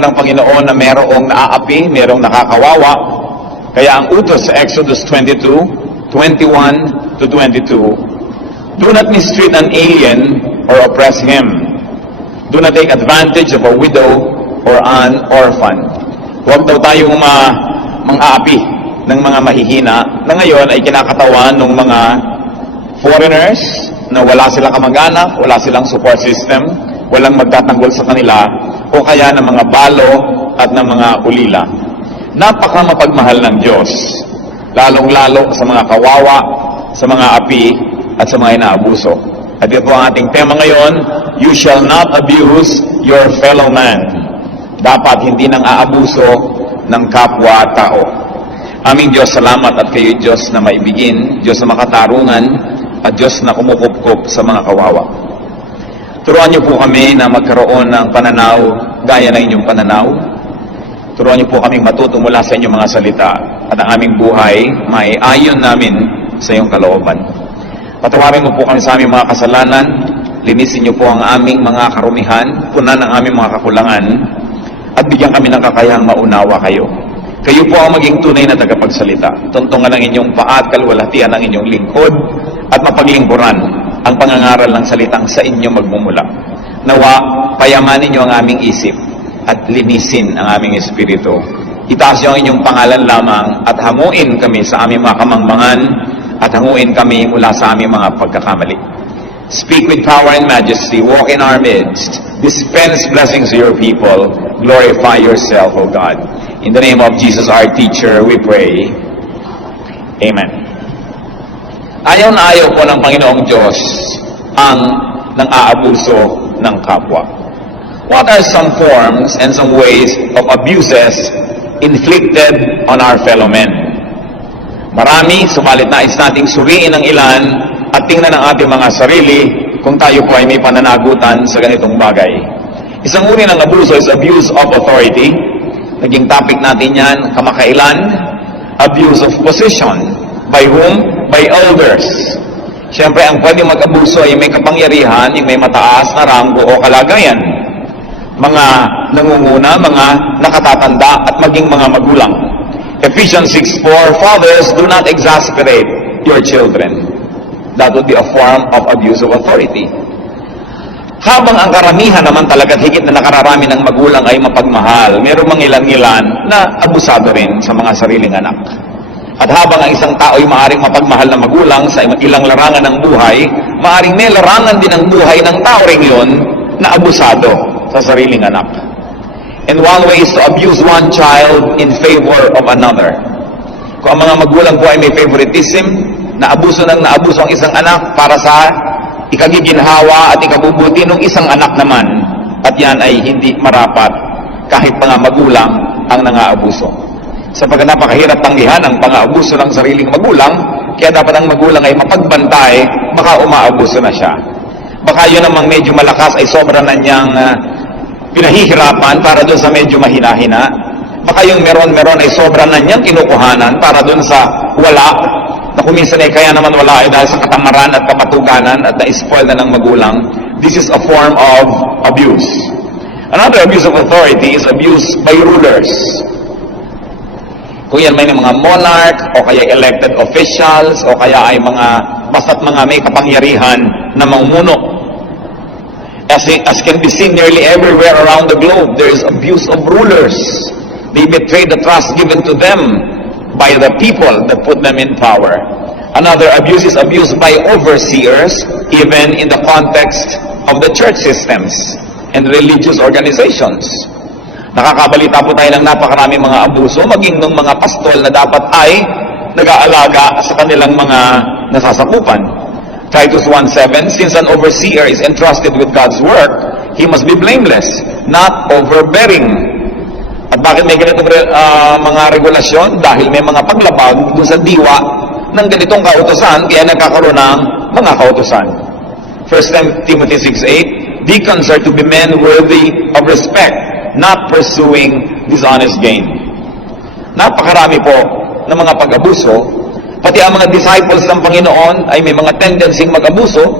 po ng Panginoon na merong naaapi, merong nakakawawa. Kaya ang utos sa Exodus 22:21 to 22, do not mistreat an alien or oppress him. Do not take advantage of a widow or an orphan. Huwag daw tayong mang-aapi ng mga mahihina na ngayon ay kinakatawan ng mga foreigners na wala silang kamag-anak, wala silang support system, walang magtatanggol sa kanila, o kaya ng mga balo at ng mga ulila. Napaka mapagmahal ng Diyos, lalong-lalo sa mga kawawa, sa mga api, at sa mga inaabuso. At ito ang ating tema ngayon, you shall not abuse your fellow man. Dapat hindi nang aabuso ng kapwa-tao. Aming Diyos, salamat at kayo Diyos na maibigin, Diyos na makatarungan, at Diyos na kumukupkup sa mga kawawa. Turuan niyo po kami na magkaroon ng pananaw gaya ng inyong pananaw. Turuan niyo po kaming matuto mula sa inyong mga salita at ang aming buhay maiayon namin sa iyong kalooban. Patawarin mo po kami sa aming mga kasalanan, linisin niyo po ang aming mga karumihan, punan ang aming mga kakulangan, at bigyan kami ng kakayahang maunawa kayo. Kayo po ang maging tunay na tagapagsalita. Tuntungan ang inyong paa at kalwalhatian ang inyong lingkod at mapaglingkuran ang pangangaral ng salitang sa inyo magmumula. Nawa, payamanin niyo ang aming isip at linisin ang aming espiritu. Itaas niyo ang inyong pangalan lamang at hanguin kami sa aming mga kamangmangan at hanguin kami mula sa aming mga pagkakamali. Speak with power and majesty, walk in our midst, dispense blessings to your people, glorify yourself, O God. In the name of Jesus, our teacher, we pray. Amen. Ayaw na ayaw po ng Panginoong Diyos ang nang-aabuso ng kapwa. What are some forms and some ways of abuses inflicted on our fellow men? Marami, subalit nais nating suriin ang ilan at tingnan ang ating mga sarili kung tayo po ay may pananagutan sa ganitong bagay. Isang uri ng abuso is abuse of authority. Naging topic natin yan kamakailan. Abuse of position. By whom? By elders. Siyempre, ang pwede mag-abuso ay may kapangyarihan, yung may mataas na ranggo o kalagayan. Mga nangunguna, mga nakatatanda, at maging mga magulang. Ephesians 6:4, fathers, do not exasperate your children. That would be a form of abuse of authority. Habang ang karamihan naman talaga at higit na nakararami ng magulang ay mapagmahal, mayroong mga ilan-ilan na abusado rin sa mga sariling anak. At habang ang isang tao ay maaaring mapagmahal na magulang sa ilang larangan ng buhay, maaaring may larangan din ang buhay ng tao rin yun na abusado sa sariling anak. And one way is to abuse one child in favor of another. Kung ang mga magulang po ay may favoritism, naabuso ang isang anak para sa ikagiginhawa at ikabubuti ng isang anak naman, at yan ay hindi marapat kahit mga magulang ang nangaabuso. Sapagkat napakahirap tanggihan ang pang-aabuso ng sariling magulang, kaya dapat ang magulang ay mapagbantay, baka umaabuso na siya. Baka yun namang medyo malakas ay sobra na niyang pinahihirapan para doon sa medyo mahina-hina. Baka yung meron ay sobra na niyang kinukuhanan para doon sa wala, na kuminsan ay kaya naman wala ay dahil sa katamaran at kapatuganan at na-spoil na ng magulang. This is a form of abuse. Another abuse of authority is abuse by rulers. Kung yan may mga monarch, o kaya elected officials, o kaya ay basta't mga may kapangyarihan na mamumuno. As can be seen nearly everywhere around the globe, there is abuse of rulers. They betray the trust given to them by the people that put them in power. Another abuse is abuse by overseers, even in the context of the church systems and religious organizations. Nakakabalita po tayo ng napakarami mga abuso, maging ng mga pastol na dapat ay nag-aalaga sa kanilang mga nasasakupan. Titus 1:7, since an overseer is entrusted with God's work, he must be blameless, not overbearing. At bakit may ganitong mga regulasyon? Dahil may mga paglabag dun sa diwa ng ganitong kautusan, kaya nagkakaroon ng mga kautusan. 1 Timothy 6:8, deacons are to be men worthy of respect, not pursuing dishonest gain. Napakarami po ng mga pag-abuso, pati ang mga disciples ng Panginoon ay may mga tendency mag-abuso,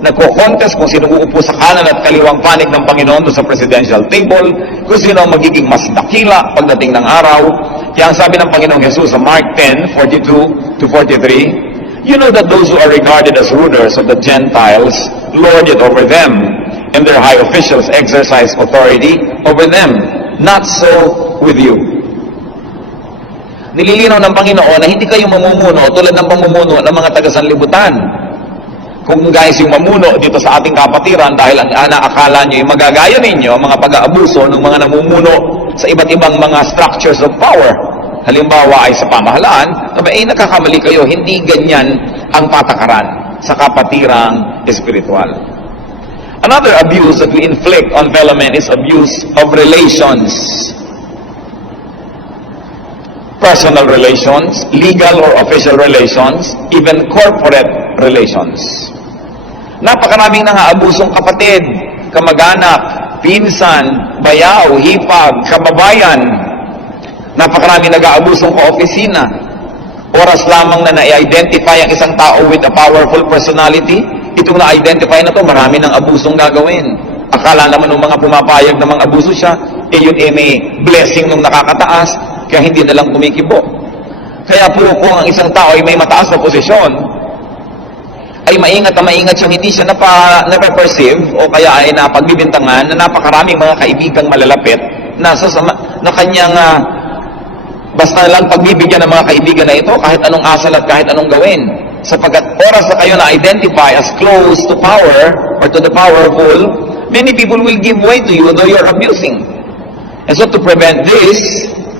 nagko-contest kung sino uupo sa kanan at kaliwang panig ng Panginoon doon sa presidential table, kung sino ang magiging mas dakila pagdating ng araw. Kaya ang sabi ng Panginoong Jesus sa Mark 10:42-43, you know that those who are regarded as rulers of the Gentiles lord it over them, and their high officials exercise authority over them. Not so with you. Nililinaw ng Panginoon na hindi kayo mamumuno tulad ng pamumuno ng mga taga-sanlibutan. Kung guys yung mamuno dito sa ating kapatiran dahil ang akala nyo yung magagaya ninyo, mga pag-aabuso ng mga namumuno sa iba't ibang mga structures of power. Halimbawa ay sa pamahalaan, nagkakamali kayo, hindi ganyan ang patakaran sa kapatirang espiritual. Another abuse that we inflict on fellow men is abuse of relations. Personal relations, legal or official relations, even corporate relations. Napakaraming nangaabusong kapatid, kamag-anak, pinsan, bayaw, hipag, kababayan. Napakaraming nag-aabusong kaopisina. Oras lamang na na-identify ang isang tao with a powerful personality, itong na-identify na to, marami ng abusong gagawin. Akala naman ng mga pumapayag na mga abuso siya, yun may blessing nung nakakataas, kaya hindi na lang kumikibo. Kaya po kung ang isang tao ay may mataas na posisyon, ay maingat na maingat siyang hindi siya napaperceive o kaya ay napagbibintangan na napakaraming mga kaibigang malalapit na kanyang basta lang pagbibigyan ng mga kaibigan na ito kahit anong asal at kahit anong gawin. Sapagkat oras na kayo na-identify as close to power or to the powerful, many people will give way to you though you're abusing. And so to prevent this,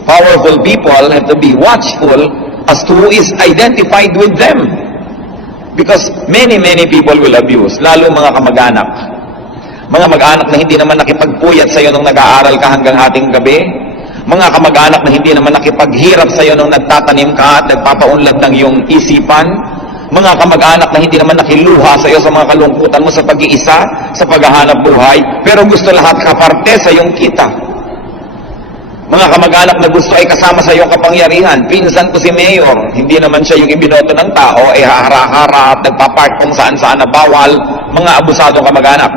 powerful people have to be watchful as to who is identified with them. Because many people will abuse, lalo mga kamag-anak. Mga mag-anak na hindi naman nakipagpuyat sa iyo nung nag-aaral ka hanggang hating gabi. Mga kamag-anak na hindi naman nakipaghirap sa iyo nung nagtatanim ka at nagpapaunlad ng iyong isipan. Mga kamag-anak na hindi naman nakiluha sa iyo sa mga kalungkutan mo sa pag-iisa, sa paghahanap buhay, pero gusto lahat kaparte sa iyong kita. Mga kamag-anak na gusto ay kasama sa iyong kapangyarihan. Pinsan ko si Mayor, hindi naman siya yung ibinoto ng tao, ay hahara-hara at nagpapark kung saan-saan na bawal, mga abusadong kamag-anak.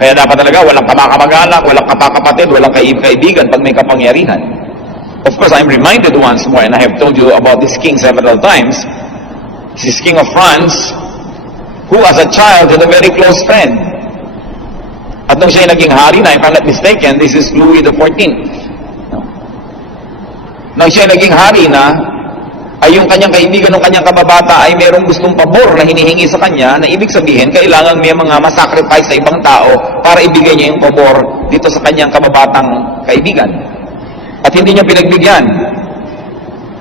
Kaya dapat talaga walang kakamag-anak, walang kapakapatid, walang kaibigan pag may kapangyarihan. Of course, I'm reminded once more, and I have told you about this king several times, this king of France, who as a child had a very close friend. At nung siya naging hari na, if I'm not mistaken, this is Louis XIV. Nang siya naging hari na, ay yung kanyang kaibigan ng kanyang kababata ay merong gustong pabor na hinihingi sa kanya, na ibig sabihin, kailangan may mga masacrifice sa ibang tao para ibigay niya yung pabor dito sa kanyang kababatang kaibigan. At hindi niya pinagbigyan.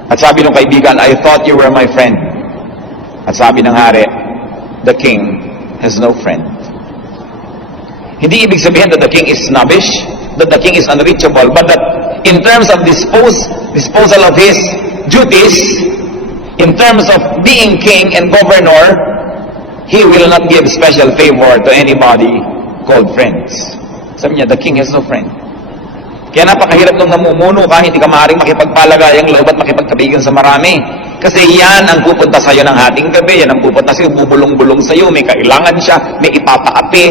At sabi ng kaibigan, I thought you were my friend. At sabi ng hari, the king has no friend. Hindi ibig sabihin that the king is snobbish, that the king is unreachable, but that in terms of disposal of his duties, in terms of being king and governor, he will not give special favor to anybody called friends. Sabi niya, the king has no friend. Kaya napakahirap nung namumuno ka, hindi ka maaaring makipagpalagayang loob at makipagkabigan sa marami. Kasi yan ang pupunta sa'yo ng hating gabi, yan ang pupunta sa'yo, bubulong-bulong sa'yo, may kailangan siya, may ipapaapi,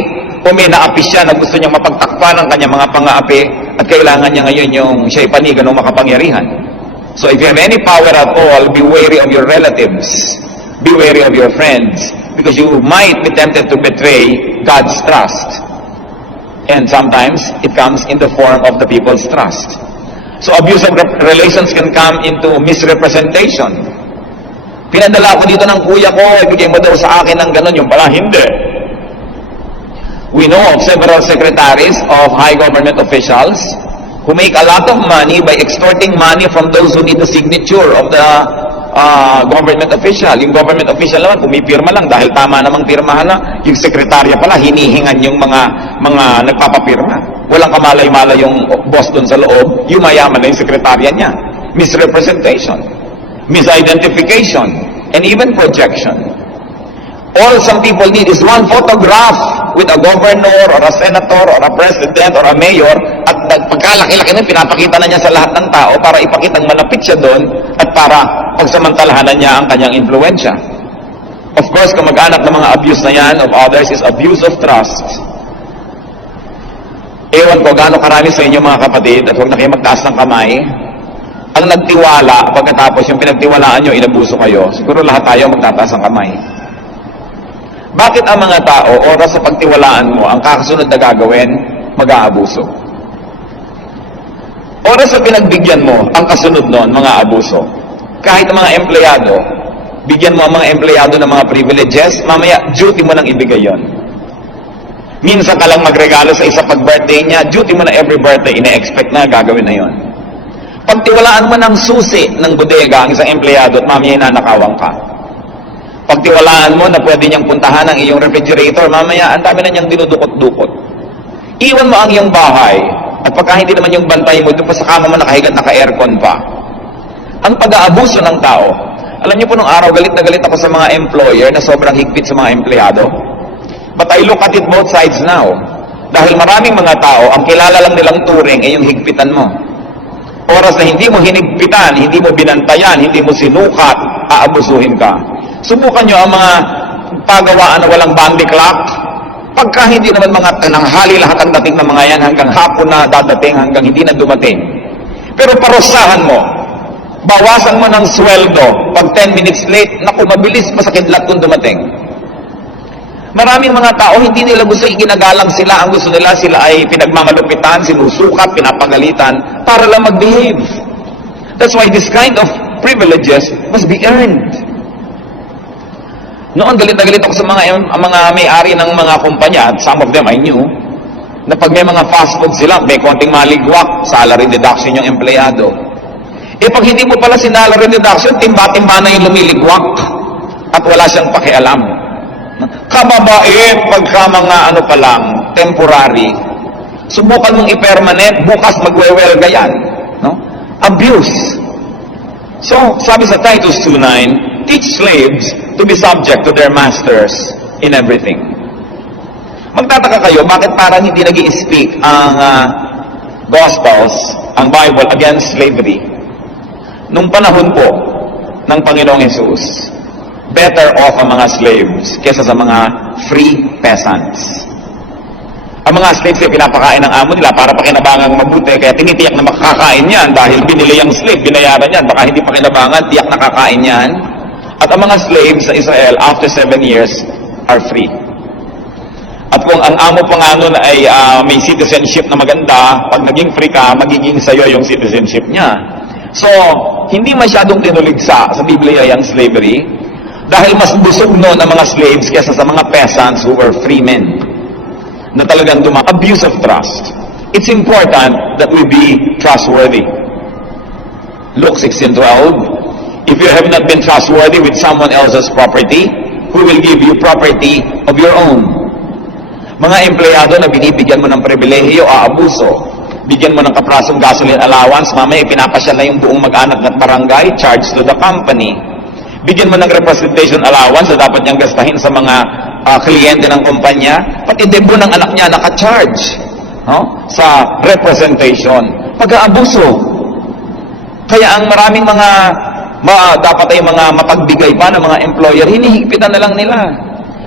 o may naapi siya na gusto niyang mapagtakpan ng kanyang mga pang-aapi, at kailangan niya ngayon yung siya ipanigan ng makapangyarihan. So if you have any power at all, be wary of your relatives, be wary of your friends, because you might be tempted to betray God's trust. And sometimes, it comes in the form of the people's trust. So abusive relations can come into misrepresentation. Pinadala ko dito ng kuya ko, ibigay mo daw sa akin ng ganon, yung pala hindi. We know of several secretaries of high government officials who make a lot of money by extorting money from those who need the signature of the government official. Yung government official naman, pumipirma lang dahil tama namang pirmahan na. Yung sekretarya pala, hinihingan yung mga nagpapapirma. Walang kamalay-malay yung boss dun sa loob, yung mayaman na yung sekretarya niya. Misrepresentation, misidentification, and even projection. All some people need is one photograph with a governor or a senator or a president or a mayor, at pagkalaki-laki nun, pinapakita na niya sa lahat ng tao para ipakitang malapit siya doon at para pagsamantalahanan niya ang kanyang influensya. Of course, kamag-anak ng mga abuse na yan of others is abuse of trust. Ewan ko gaano karami sa inyo mga kapatid, at huwag na kayo magtaas ng kamay, ang nagtiwala, pagkatapos yung pinagtiwalaan nyo, inabuso kayo, siguro lahat tayo magtataas ng kamay. Bakit ang mga tao, oras sa pagtiwalaan mo, ang kakasunod na gagawin, mag-aabuso? Oras sa pinagbigyan mo, ang kasunod nun, mga abuso. Kahit ang mga empleyado, bigyan mo ang mga empleyado ng mga privileges, mamaya duty mo nang ibigay yon. Minsan ka lang magregalo sa isa pag-birthday niya, duty mo na every birthday, ina-expect na gagawin na yon. Pagtiwalaan mo ng susi ng bodega ang isang empleyado at mamaya nanakawan ka. Pagtiwalaan mo na pwede niyang puntahan ang iyong refrigerator, mamaya ang dami na niyang dinudukot-dukot. Iwan mo ang iyong bahay, at pagka hindi naman yung bantay mo, doon pa sa kama mo nakahigat, naka-aircon pa. Ang pag-aabuso ng tao, alam niyo po nung araw, galit na galit ako sa mga employer na sobrang higpit sa mga empleyado. But I look at it both sides now. Dahil maraming mga tao, ang kilala lang nilang turing ay yung higpitan mo. Oras na hindi mo hinigpitan, hindi mo binantayan, hindi mo sinukat, aabusuhin ka. Subukan nyo ang mga pagawaan na walang bandy clock. Pagka hindi naman mga tananghali lahat ang dating ng mga yan, hanggang hapon na dadating, hanggang hindi na dumating. Pero parusahan mo, bawasan mo ng sweldo, pag 10 minutes late, naku, mabilis, masakidlat kung dumating. Maraming mga tao, hindi nila gusto iginagalang sila. Ang gusto nila, sila ay pinagmamalupitan, sinusukat, pinapagalitan, para lang mag-behave. That's why this kind of privileges must be earned. Noon, galit na galit ako sa mga may-ari ng mga kumpanya, at some of them I knew, na pag may mga fast food sila, may konting maligwak, salary deduction yung empleyado. Pag hindi mo pala sinalary deduction, timba-timba na yung lumiligwak, at wala siyang pakialam. Kababait, pagka mga ano pa lang, temporary, subukan mong i-permanent, bukas magwewelga yan. No? Abuse. So, sabi sa Titus 2:9, teach slaves to be subject to their masters in everything. Magtataka kayo, bakit parang hindi nag-i-speak ang Gospels, ang Bible, against slavery? Nung panahon po ng Panginoong Hesus, better off ang mga slaves kesa sa mga free peasants. Ang mga slaves ay pinapakain ng amo nila para pakinabangan mabuti, kaya tinitiyak na makakain yan dahil binili ang slave, binayaran yan, baka hindi pakinabangan, tiyak nakakain yan. At ang mga slaves sa Israel, after 7 years, are free. At kung ang amo pa nga nun ay may citizenship na maganda, pag naging free ka, magiging sa'yo yung citizenship niya. So, hindi masyadong tinuligsa sa Biblia yung slavery, dahil mas busog noon ang mga slaves kesa sa mga peasants who were free men na talagang abuse of trust. It's important that we be trustworthy. Luke 16:12, if you have not been trustworthy with someone else's property, who will give you property of your own? Mga empleyado na binibigyan mo ng pribilehiyo, aabuso. Bigyan mo ng kaprasong gasoline allowance, mamaya pinapasyal na yung buong mag-anak at barangay, charge to the company. Bigyan mo ng representation allowance na dapat niyang gastahin sa mga kliyente ng kumpanya, pati debo ng anak niya naka-charge sa representation. Pag-aabuso. Kaya ang maraming mga dapat ay mga mapagbigay pa ng mga employer, hinihigpitan na lang nila.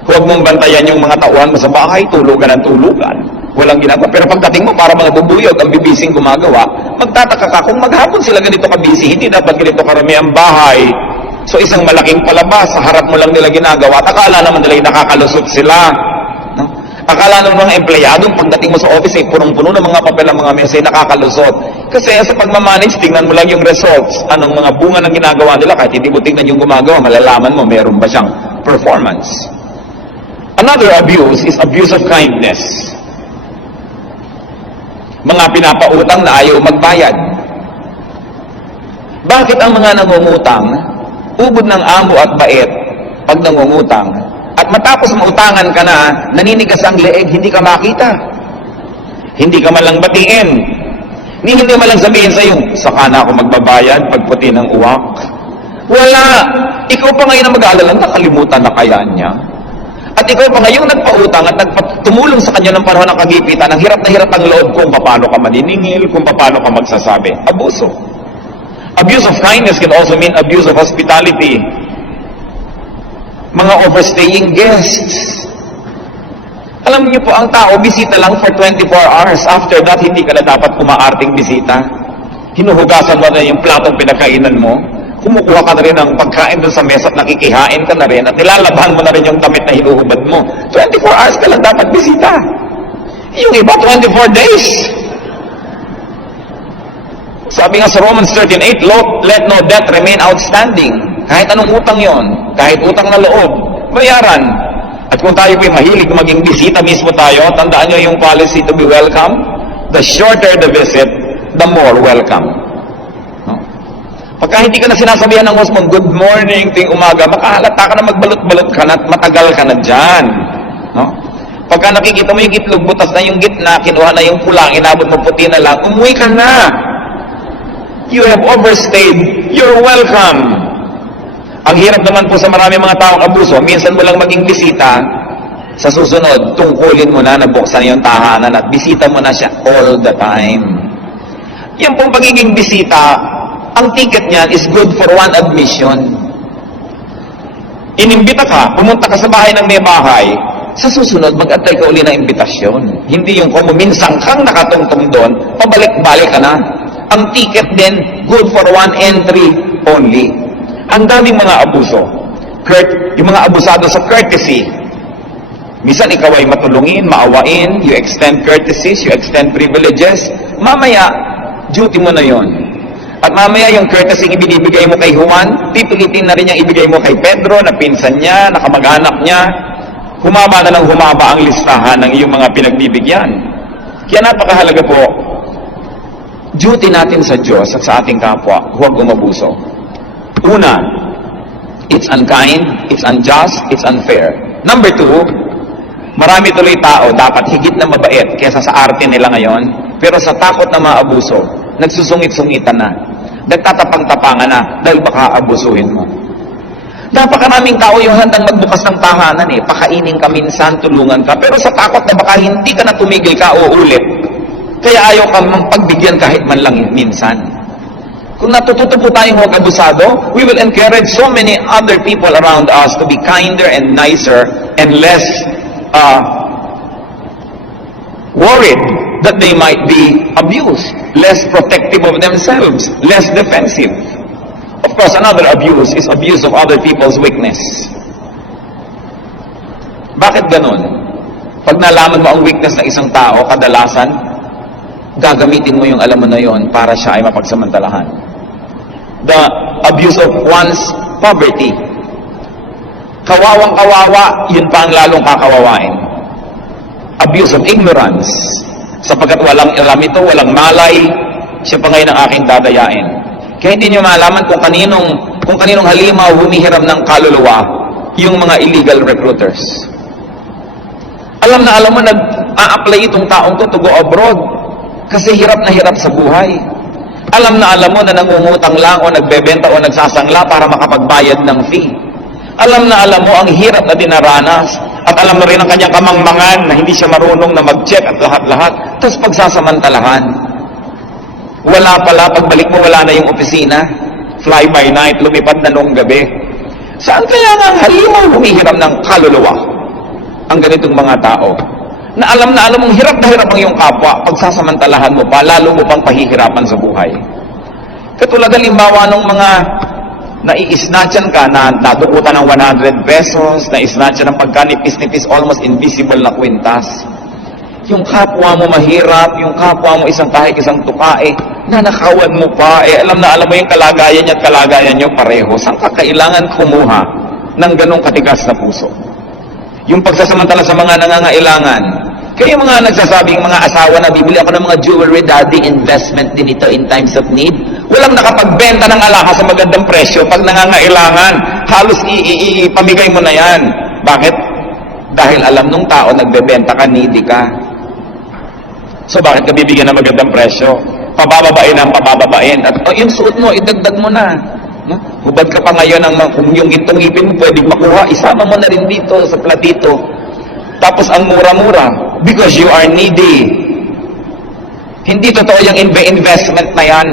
Huwag mong bantayan yung mga tauhan mo sa bahay, tulugan ang tulugan. Walang ginagawa. Pero pagdating mo, para mga bubuyog, ang bibising gumagawa, magtataka ka kung maghapon sila ganito kabisi, hindi dapat ganito karami ang bahay. So isang malaking palabas, sa harap mo lang nila ginagawa, at akala naman nila nakakalusot sila. No? Akala naman mga empleyadong pagdating mo sa office, punong-puno ng mga papel ng mga mesa, nakakalusot. Kasi sa pagmamanage, tingnan mo lang yung results, anong mga bunga ng ginagawa nila, kahit hindi mo tingnan yung gumagawa, malalaman mo, meron ba siyang performance. Another abuse is abuse of kindness. Mga pinapautang na ayaw magbayad. Bakit ang mga nangungutang, ubod ng amo at bait pag nangungutang, at matapos mautangan ka na, naninigas ang leeg, hindi ka makita. Hindi ka man lang batiin. Hindi man lang sabihin sa'yo, saka na ako magbabayad pag puti ng uwak. Wala. Ikaw pa ngayon ang mag-aalala, nakalimutan na kaya niya. At ikaw pa ngayong nagpautang at tumulong sa kanya ng panahon ng kagipitan, ang hirap na hirap ang loob kung paano ka maniningil, kung paano ka magsasabi. Abuso. Abuse of kindness can also mean abuse of hospitality. mga overstaying guests. Alam niyo po, ang tao, bisita lang for 24 hours. After that, hindi ka na dapat kumaarting bisita. Hinuhugasan mo na yung platong pinakainan mo. Kumukuha ka na rin ng pagkain doon sa mesa at nakikihain ka na rin at nilalabahan mo na rin yung damit na hinuhubad mo. 24 hours ka lang dapat bisita. Yung iba, 24 days. Sabi nga sa Romans 13:8, let no debt remain outstanding. Kahit anong utang yon, kahit utang na loob, bayaran. At kung tayo po'y mahilig maging bisita mismo tayo, tandaan nyo yung policy to be welcome. The shorter the visit, the more welcome. No? Pagka hindi ka na sinasabihan ng host mo, good morning, ting umaga, makahalata ka na magbalot-balot ka na at matagal ka na dyan. No? Pagka nakikita mo yung itlog, butas na yung gitna, kinuha na yung pulang, inabot mo puti na lang, umuwi ka na. You have overstayed. You're welcome. Ang hirap naman po sa marami mga taong abuso, minsan mo lang maging bisita, sa susunod, tungkulin mo na, nabuksan yung tahanan at bisita mo na siya all the time. Yan pong pagiging bisita, ang ticket niyan is good for one admission. Inimbita ka, pumunta ka sa bahay ng may bahay, sa susunod, mag-antay ka uli ng imbitasyon. Hindi yung kung minsan kang nakatungtong doon, pabalik-balik ka na. Ang ticket din, good for one entry only. Ang daming mga abuso. Yung mga abusado sa courtesy. Minsan ikaw ay matulungin, maawain, you extend courtesies, you extend privileges. Mamaya, duty mo na yon. At mamaya yung courtesy ibinibigay mo kay Juan, pipilitin na rin yung ibigay mo kay Pedro, na pinsan niya, na kamag-anak niya. Humaba na ng humaba ang listahan ng iyong mga pinagbibigyan. Kaya napakahalaga po, duty natin sa Diyos at sa ating kapwa, huwag umabuso. Una, it's unkind, it's unjust, it's unfair. Number two, marami tuloy tao dapat higit na mabait kaysa sa arte nila ngayon, pero sa takot na maabuso, nagsusungit-sungitan na, nagtatapang-tapangan na dahil baka abusuhin mo. Napakaraming tao yung handang magbukas ng tahanan pakainin ka minsan, tulungan ka, pero sa takot na baka hindi ka na tumigil ka o ulit, kaya ayaw ka mang pagbigyan kahit man lang minsan. Kung natututo po tayong huwag abusado, we will encourage so many other people around us to be kinder and nicer and less worried that they might be abused, less protective of themselves, less defensive. Of course, another abuse is abuse of other people's weakness. Bakit ganun? Pag nalaman mo ang weakness ng isang tao, kadalasan, gagamitin mo yung alam mo na yon para siya ay mapagsamantalahan. The abuse of one's poverty. Kawawang-kawawa, yun pa ang lalong kakawawain. Abuse of ignorance. Sapagkat walang alam ito, walang malay, siya pa ngayon ang aking dadayain. Kaya hindi nyo malaman kung kaninong halimaw humihiram ng kaluluwa, yung mga illegal recruiters. Alam na alam mo, nag-a-apply itong taong to go abroad. Kasi hirap na hirap sa buhay. Alam na alam mo na nangungutang lang o nagbebenta o nagsasangla para makapagbayad ng fee. Alam na alam mo ang hirap na dinaranas. At alam mo rin ang kanyang kamangmangan na hindi siya marunong na mag-check at lahat-lahat. Tapos pagsasamantalahan. Wala pala, pagbalik mo wala na yung opisina. Fly by night, lumipad na noong gabi. Saan kaya nga ang halimaw humihiram ng kaluluwa? Ang ganitong mga tao. Na alam mong hirap na hirap ang iyong kapwa, pagsasamantalahan mo pa, lalo mo pang pahihirapan sa buhay. Katulad halimbawa ng mga nai-snatchan ka na natukutan ng 100 pesos, na-snatchan ng pagkanipis-nipis, almost invisible na kwintas. Yung kapwa mo mahirap, yung kapwa mo isang tukae, nanakawan mo pa, alam na alam mo yung kalagayan niya at kalagayan niyo pareho. Saan ka kailangan kumuha ng ganong katigas na puso? Yung pagsasamantala sa mga nangangailangan. Kaya yung mga nagsasabing mga asawa na bibili ako ng mga jewelry, daddy, investment din ito in times of need. Walang nakapagbenta ng alahas sa magandang presyo pag nangangailangan. Halos ipamigay mo na yan. Bakit? Dahil alam nung tao, nagbebenta ka, needy ka. So bakit ka bibigyan ng magandang presyo? Pabababain ang pabababain. At yung suot mo, idagdag mo na. Hubad ka pa ngayon kung yung itong ipin mo pwedeng makuha, isama mo na rin dito sa platito. Tapos ang mura-mura, because you are needy. Hindi totoo yung investment na yan.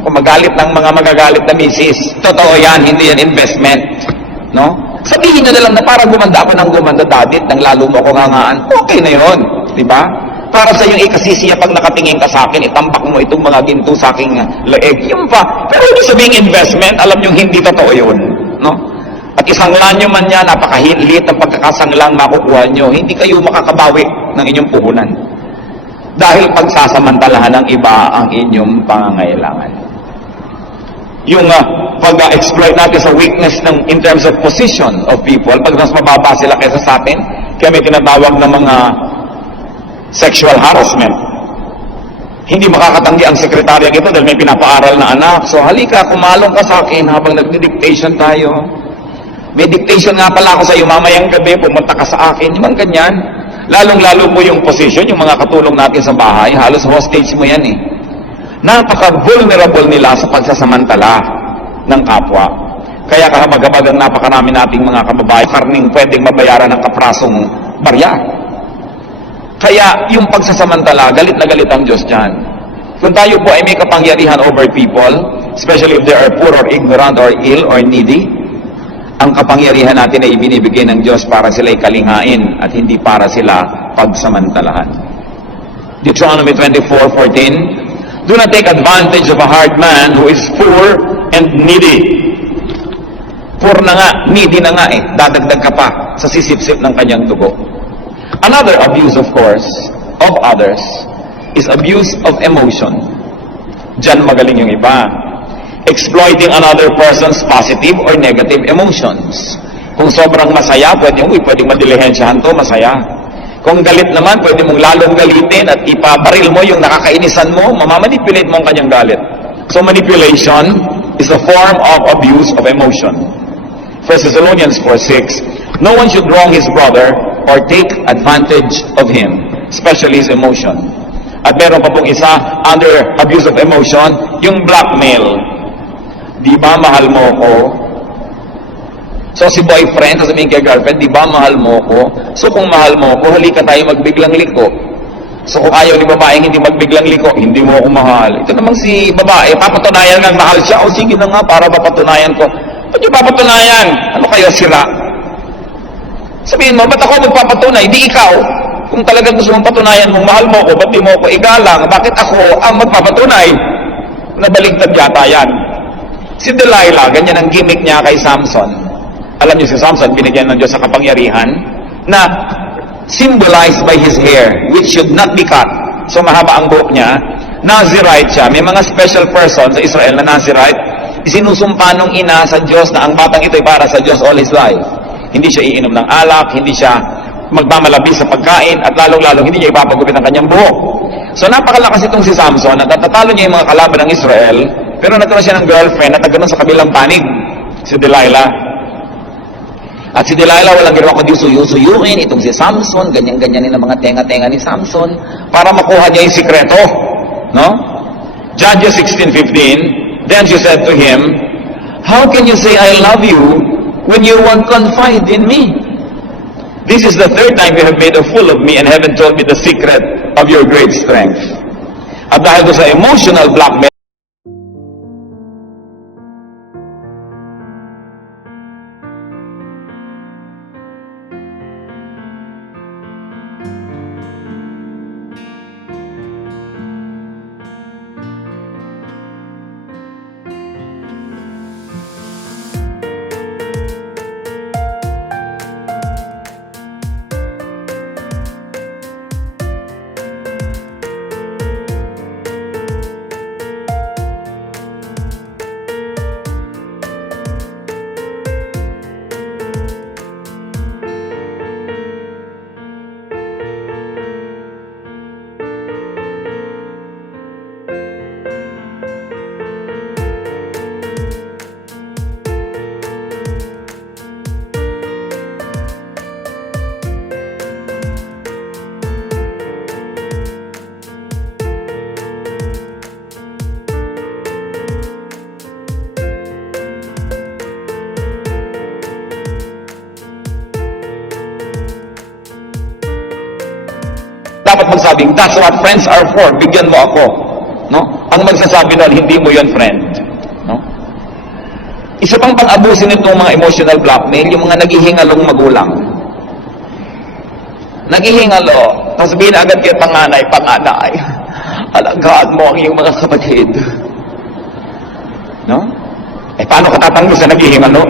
Ako magalit ng mga magagalit na misis. Totoo yan, hindi yan investment. No? Sabihin na lang na parang gumanda ako ng gumanda dati, nang lalo mo ako ngangaan, okay na yun. Di ba? Para sa yung ikasisiya pag nakatingin ka sa akin, itambak mo itong mga ginto sa aking leeg. Yun pa. Pero ibig sabihin investment, alam nyo hindi totoo yun. No? At isanglan nyo man yan, napakahilit ang pagkakasanglang makukuha nyo. Hindi kayo makakabawi ng inyong puhunan. Dahil pagsasamantalahan ng iba ang inyong pangangailangan. Yung pag-exploit natin sa weakness in terms of position of people, pag mas mababa sila kaysa sa atin, kaya may tinatawag na mga sexual harassment. Hindi makakatanggi ang sekretarya ito dahil may pinapaaral na anak. So halika, kumalong ka sa akin habang nagdi-dictation tayo. May dictation nga pala ako sa iyo mamayang gabi, pumunta ka sa akin. Yung ganyan. Lalong-lalo po yung position, yung mga katulong natin sa bahay, halos hostage mo yan eh. Napaka-vulnerable nila sa pagsasamantala ng kapwa. Kaya kahabag-habag ang napakarami nating mga kababayan, karning pwedeng mabayaran ng kaprasong barya. Kaya yung pagsasamantala, galit na galit ang Diyos dyan. Kung tayo po ay may kapangyarihan over people, especially if they are poor or ignorant or ill or needy, ang kapangyarihan natin ay ibinibigay ng Diyos para sila'y kalingain at hindi para sila pagsamantalahan. Deuteronomy 24:14, do not take advantage of a hard man who is poor and needy. Poor na nga, needy na nga eh. Dadagdag ka pa sa sisip-sip ng kanyang dugo. Another abuse, of course, of others is abuse of emotion. Diyan magaling yung iba. Exploiting another person's positive or negative emotions. Kung sobrang masaya, pwedeng madilihensyahan to, masaya. Kung galit naman, pwede mong lalong galitin at ipabaril mo yung nakakainisan mo, mamamanipulate mo ang kanyang galit. So manipulation is a form of abuse of emotion. 1 Thessalonians 4:6, no one should wrong his brother or take advantage of him, especially his emotion. At meron pa pong isa, under abuse of emotion, yung blackmail. Di ba mahal mo ko? So si boyfriend, sasabihin kay girlfriend, di ba mahal mo ko? So kung mahal mo ko, halika tayo magbiglang liko. So kung ayaw ni babaeng hindi magbiglang liko, hindi mo ako mahal. Ito namang si babae, papatunayan nga mahal siya. O sige na nga, para mapatunayan ko. Ba't yung papatunayan? Ano kayo sira? Sabihin mo, ba't ako magpapatunay? Di ikaw. Kung talagang gusto mong patunayan mong mahal mo ko, ba't di mo ko igalang? Bakit ako ang magpapatunay? Nabaligtad yata yan. Si Delilah, ganyan ang gimmick niya kay Samson. Alam niyo si Samson, binigyan ng Diyos sa kapangyarihan na symbolized by his hair, which should not be cut. So mahaba ang buhok niya. Nazirite siya. May mga special person sa Israel na Nazirite. Isinusumpa nung ina sa Diyos na ang batang ito ay para sa Diyos all his life. Hindi siya iinom ng alak, hindi siya magmamalabis sa pagkain, at lalong-lalong hindi niya ipapagupit ang kanyang buhok. So napakalakas itong si Samson, at natatalo niya yung mga kalaban ng Israel, pero nagkaroon siya ng girlfriend na nagkaroon sa kabilang panig, si Delilah. At si Delilah walang ginawa kundi suyuin itong si Samson, ganyan-ganyan ang mga tenga-tenga ni Samson, para makuha niya yung sikreto. No? Judges 16:15, then she said to him, how can you say I love you when you won't confide in me? This is the third time you have made a fool of me and haven't told me the secret of your great strength. At dahil sa emotional blackmail, dapat magsabing, that's what friends are for. Bigyan mo ako. No? Ang magsasabi nun, hindi mo yon friend. No? Isa pang pang-abusin nitong mga emotional blackmail, yung mga naghihingalong magulang. Naghihingalo, tapos sabihin agad kay panganay, alagaan mo ang iyong mga kapatid. No? Paano ka tatanggi sa naghihingalo? No?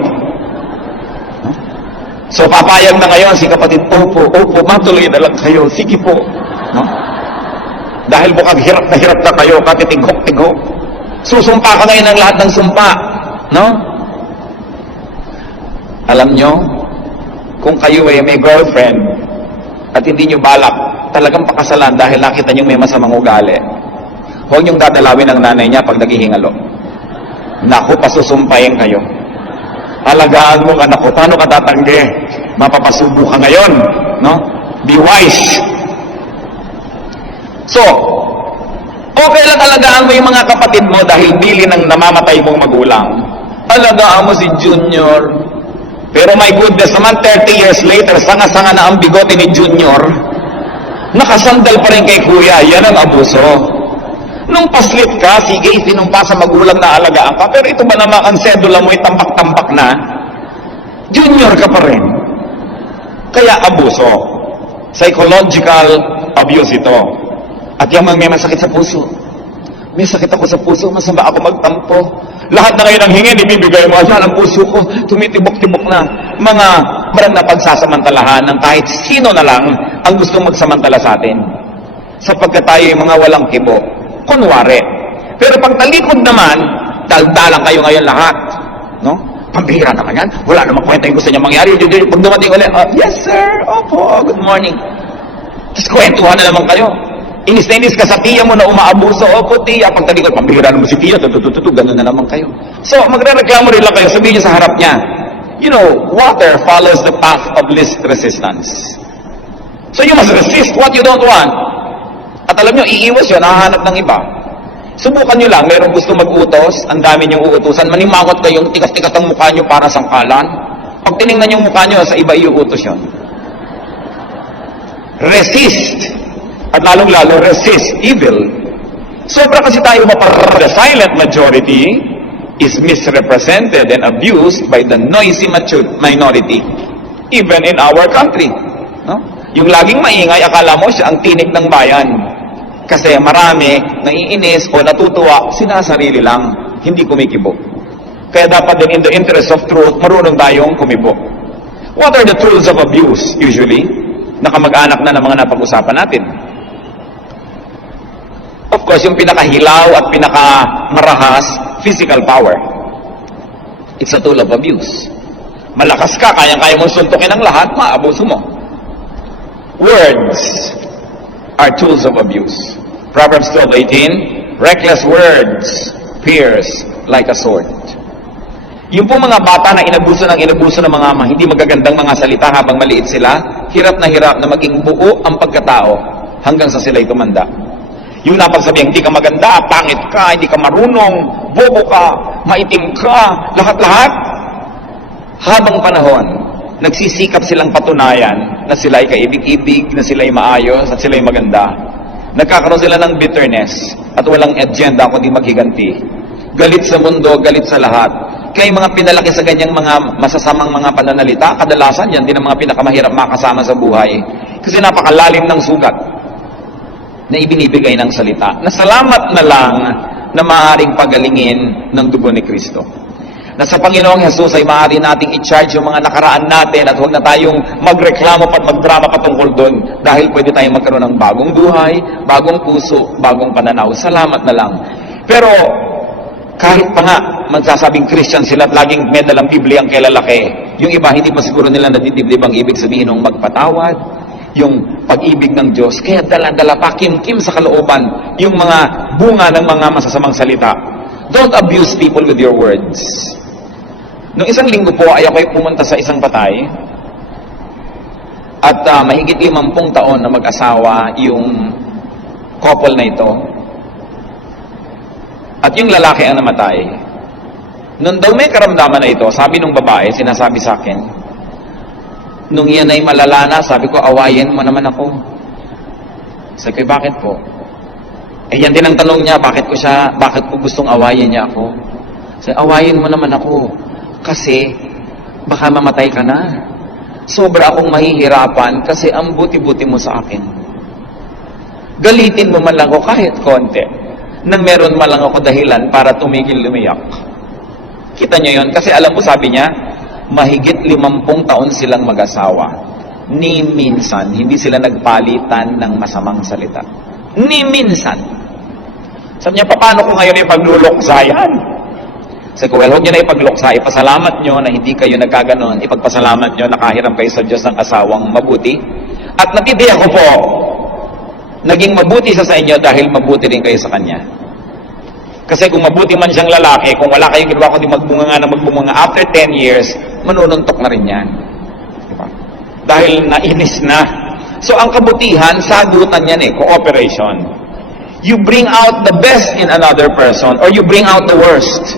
So, papayag na ngayon si kapatid, opo, matuloy na lang kayo, sige po. No? Dahil bukag hirap na kayo, katitigok-tigok. Susumpa ka ngayon ng lahat ng sumpa. No? Alam nyo, kung kayo ay may girlfriend, at hindi nyo balak talagang pakasalan dahil nakita nyo may masamang ugali, huwag nyong dadalawin ang nanay niya pag naghihingalo. Naku, pasusumpayin kayo. Alagaan mo anak ko, paano ka tatanggi? Mapapasubo ka ngayon, no? Be wise. So, okay lang alagaan mo yung mga kapatid mo dahil bili ng namamatay mong magulang. Alagaan mo si Junior. Pero my goodness naman, 30 years later, sanga-sanga na ang bigote ni Junior. Nakasandal pa rin kay Kuya. Yan ang abuso. Nung paslit ka, sige, itinumpa sa magulang na alagaan ka. Pero ito ba naman ang sedula mo, tambak-tambak na? Junior ka pa rin. Kaya abuso. Psychological abuse ito. At yung may masakit sa puso. May sakit ako sa puso, masama ako magtampo. Lahat na ngayon ang hingin, ibibigay mo. Ayan, ang puso ko, tumitibok-tibok na. Mga marang na pagsasamantalahan ng kahit sino na lang ang gustong magsamantala sa atin. Sapagkat tayo yung mga walang kibo. Kunwari. Pero pag talikod naman, daldalang kayo ngayon lahat. No? Pambihira naman yan. Wala namang kwenta yung gusto niya mangyari. Pag dumating ulit, yes sir, opo, good morning. Tapos kwentuhan na naman kayo. Inis na inis ka sa tiya mo na umaabuso. Opo, tiya. Pag talikod, pambihira naman si tiya. Ganun na naman kayo. So, magre-reklamo rin lang kayo. Sabihin niyo sa harap niya, you know, water follows the path of least resistance. So, you must resist what you don't want. At alam niyo, iiwas yun, nahahanap ng iba. Subukan niyo lang, mayroong gusto mag-utos, ang dami niyong uutusan, manimakot kayong tikas-tikas ang mukha niyo para sangkalan. Pag tinignan yung mukha niyo, sa iba iuutos yun. Resist. At lalong-lalo, resist evil. Sobra kasi tayo the silent majority is misrepresented and abused by the noisy minority. Even in our country. No? Yung laging maingay, akala mo siya ang tinig ng bayan. Kasi marami naiinis o natutuwa, sinasarili lang, hindi kumikibo. Kaya dapat din in the interest of truth, marunong tayong kumibo. What are the tools of abuse usually? Nakamag-anak na ng mga napag-usapan natin. Of course, yung pinakahilaw at pinakamarahas, physical power. It's a tool of abuse. Malakas ka, kaya-kaya mong suntukin ang lahat, maabuso mo. Words are tools of abuse. Proverbs 12:18, reckless words pierce like a sword. Yung po mga bata na inabuso ng mga hindi magagandang mga salita habang maliit sila, hirap na maging buo ang pagkatao hanggang sa sila'y tumanda. Yung napagsabihan, hindi ka maganda, pangit ka, hindi ka marunong, bobo ka, maitim ka, lahat-lahat. Habang panahon, nagsisikap silang patunayan na sila ay kaibig-ibig, na sila ay maayos, at sila ay maganda. Nagkakaroon sila ng bitterness at walang agenda kundi maghiganti. Galit sa mundo, galit sa lahat. Kaya yung mga pinalaki sa ganyang mga masasamang mga pananalita, kadalasan yan din ang mga pinakamahirap makasama sa buhay. Kasi napakalalim ng sugat na ibinibigay ng salita. Nasalamat na lang na maaaring pagalingin ng dugo ni Kristo. Na sa Panginoong Jesus ay maaari nating i-charge yung mga nakaraan natin at huwag na tayong magreklamo at magdrama patungkol doon dahil pwede tayong magkaroon ng bagong buhay, bagong puso, bagong pananaw. Salamat na lang. Pero kahit pa nga magsasabing Christian sila at laging may dalang Biblia ang kilalaki, yung iba hindi pa siguro nila natitibdib ang ibig sabihin ng magpatawad, yung pag-ibig ng Diyos. Kaya dala-dala pa, kim-kim sa kalooban, yung mga bunga ng mga masasamang salita. Don't abuse people with your words. Noong isang linggo po, ay ako'y pumunta sa isang patay. At mahigit 50 taon na mag-asawa yung couple na ito. At yung lalaki ang namatay. Noon daw may karamdaman na ito, sabi nung babae, sinasabi sa akin, nung yan ay malala na, sabi ko, awayin mo naman ako. Sabi ko, bakit po? Yan din ang tanong niya, bakit ko gustong awayin niya ako? Sabi, awayin mo naman ako. Kasi baka mamatay ka na. Sobra akong mahihirapan kasi ang buti-buti mo sa akin. Galitin mo man lang ako kahit konti, nang meron man lang ako dahilan para tumigil lumiyak. Kita nyo yun? Kasi alam mo, sabi niya, mahigit 50 taon silang mag-asawa. Ni minsan, hindi sila nagpalitan ng masamang salita. Ni minsan. Sabi niya, paano ko ngayon ipagluluksayan? Sabi ko, well, huwag niyo na ipagluksa. Ipasalamat niyo na hindi kayo nagkaganon. Ipagpasalamat niyo, nakahiram kayo sa Diyos ng asawang mabuti. At natitiyak ko po, naging mabuti sa inyo dahil mabuti rin kayo sa Kanya. Kasi kung mabuti man siyang lalaki, kung wala kayong ginawa kundi magbunga na magbunga, after 10 years, manununtok na rin yan. Diba? Dahil nainis na. So ang kabutihan, sagutan yan cooperation. You bring out the best in another person or you bring out the worst.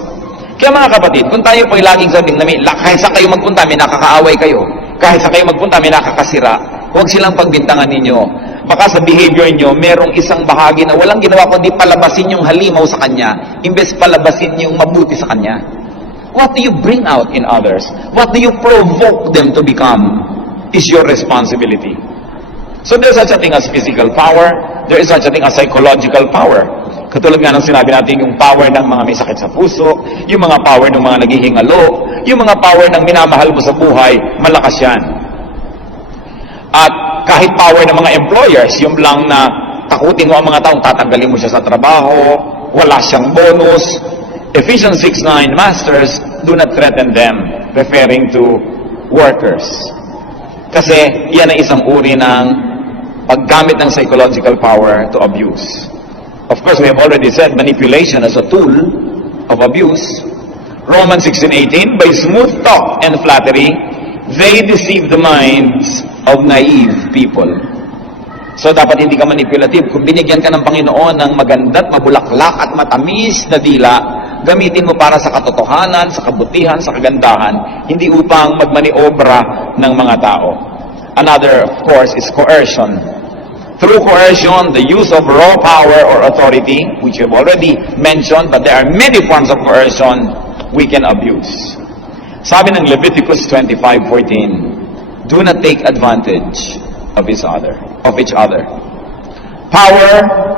Kaya mga kapatid, kung tayo po'y laging sabing namin, kahit sa kayo magpunta, may nakakaaway kayo. Kahit sa kayo magpunta, may nakakasira. Huwag silang pagbintangan ninyo. Baka sa behavior nyo, merong isang bahagi na walang ginawa kundi palabasin yung halimaw sa kanya, imbes palabasin yung mabuti sa kanya. What do you bring out in others? What do you provoke them to become is your responsibility. So there's such a thing as physical power, there is such a thing as psychological power. Katulad nga ng sinabi natin, yung power ng mga may sakit sa puso, yung mga power ng mga naghihingalo, yung mga power ng minamahal mo sa buhay, malakas yan. At kahit power ng mga employers, yung lang na takutin mo ang mga taong tatanggalin mo siya sa trabaho, wala siyang bonus. Ephesians 6:9, Masters, do not threaten them, referring to workers. Kasi yan ay isang uri ng paggamit ng psychological power to abuse. Of course, we have already said manipulation as a tool of abuse. Romans 16:18, by smooth talk and flattery, they deceive the minds of naive people. So dapat hindi ka manipulative. Kung binigyan ka ng Panginoon ng maganda't mabulaklak at matamis na dila, gamitin mo para sa katotohanan, sa kabutihan, sa kagandahan, hindi upang magmaniobra ng mga tao. Another, of course, is coercion. Through coercion, the use of raw power or authority, which we have already mentioned, but there are many forms of coercion we can abuse. Sabi ng Leviticus 25:14, do not take advantage of each other. Power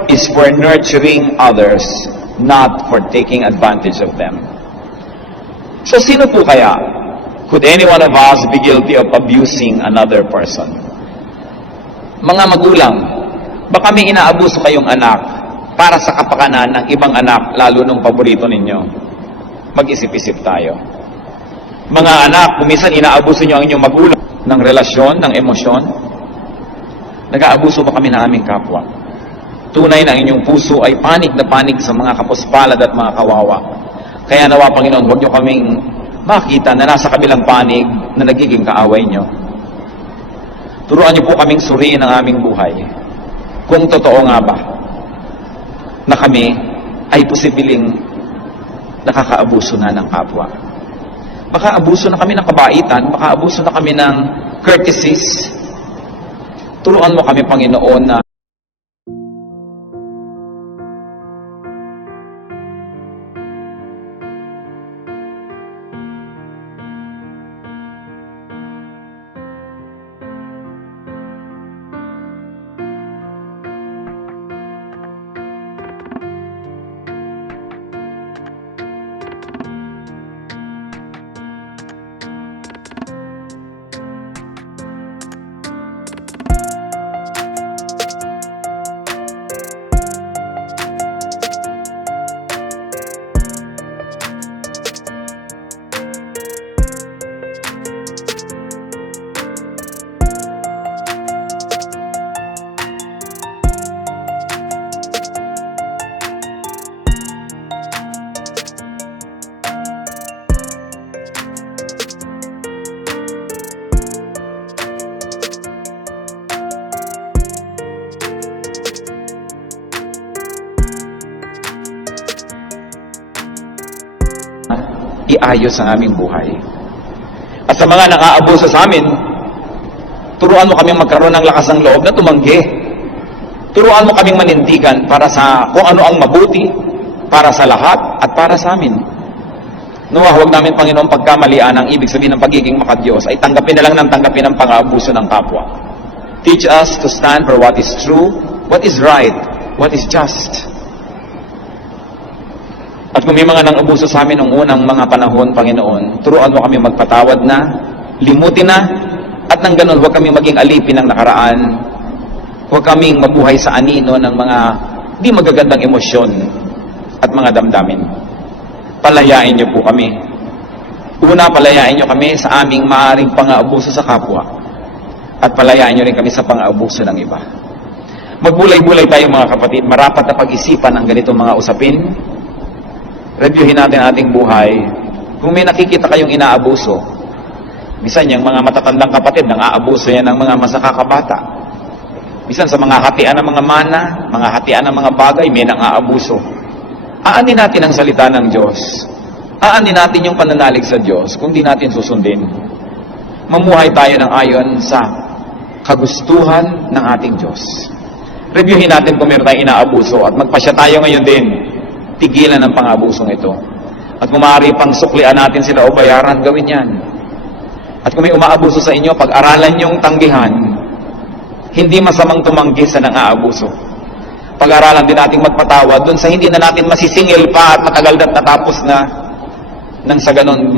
is for nurturing others, not for taking advantage of them. So sino po kaya? Could any one of us be guilty of abusing another person? Mga magulang, baka may inaabuso kayong anak para sa kapakanan ng ibang anak, lalo nung paborito ninyo. Mag-isip-isip tayo. Mga anak, kung minsan inaabuso nyo ang inyong magulang ng relasyon, ng emosyon, nag-aabuso pa kami ng aming kapwa. Tunay na inyong puso ay panig na panig sa mga kapuspalad at mga kawawa. Kaya nawa, Panginoon, huwag nyo kaming makita na nasa kabilang panig na nagiging kaaway nyo. Turuan niyo po kaming suriin ang aming buhay. Kung totoo nga ba na kami ay posibleng nakakaabuso na ng kapwa. Baka abuso na kami ng kabaitan, baka abuso na kami ng courtesies. Turuan mo kami, Panginoon, na iayos ang aming buhay. At sa mga nakaabuso sa amin, turuan mo kaming magkaroon ng lakas ng loob na tumanggi. Turuan mo kaming manindigan para sa kung ano ang mabuti, para sa lahat at para sa amin. Nawa, huwag namin, Panginoon, pagkamalian ang ibig sabihin ng pagiging makadiyos ay tanggapin na lang ng tanggapin ang pang-aabuso ng kapwa. Teach us to stand for what is true, what is right, what is just. At kung may mga nang-abuso sa amin noong unang mga panahon, Panginoon, turuan mo kami magpatawad na, limutin na, at nang ganun, huwag kami maging alipin ng nakaraan, huwag kaming mabuhay sa anino ng mga di magagandang emosyon at mga damdamin. Palayain niyo po kami. Una, palayain niyo kami sa aming maaaring pang-aabuso sa kapwa. At palayain niyo rin kami sa pang-aabuso ng iba. Magbulay-bulay tayo mga kapatid. Marapat na pag-isipan ang ganitong mga usapin. Reviewin natin ating buhay. Kung may nakikita kayong inaabuso, bisan yung mga matatandang kapatid, nang-aabuso yan ng mga masakakabata. Bisan sa mga hatian ng mga mana, mga hatian ng mga bagay, may nang-aabuso. Aanin natin ang salita ng Diyos. Aanin natin yung pananalig sa Diyos kung di natin susundin. Mamuhay tayo ng ayon sa kagustuhan ng ating Diyos. Reviewin natin kung meron tayong inaabuso at magpasya tayo ngayon din. Tigilan ang pang-abusong ito. At kung maaari pang suklian natin sila o bayaran, gawin yan. At kung may umaabuso sa inyo, pag-aralan niyong tanggihan, hindi masamang tumanggi sa nang-aabuso. Pag-aralan din natin magpatawad dun sa hindi na natin masisingil pa at matagal na natapos na nang sa ganon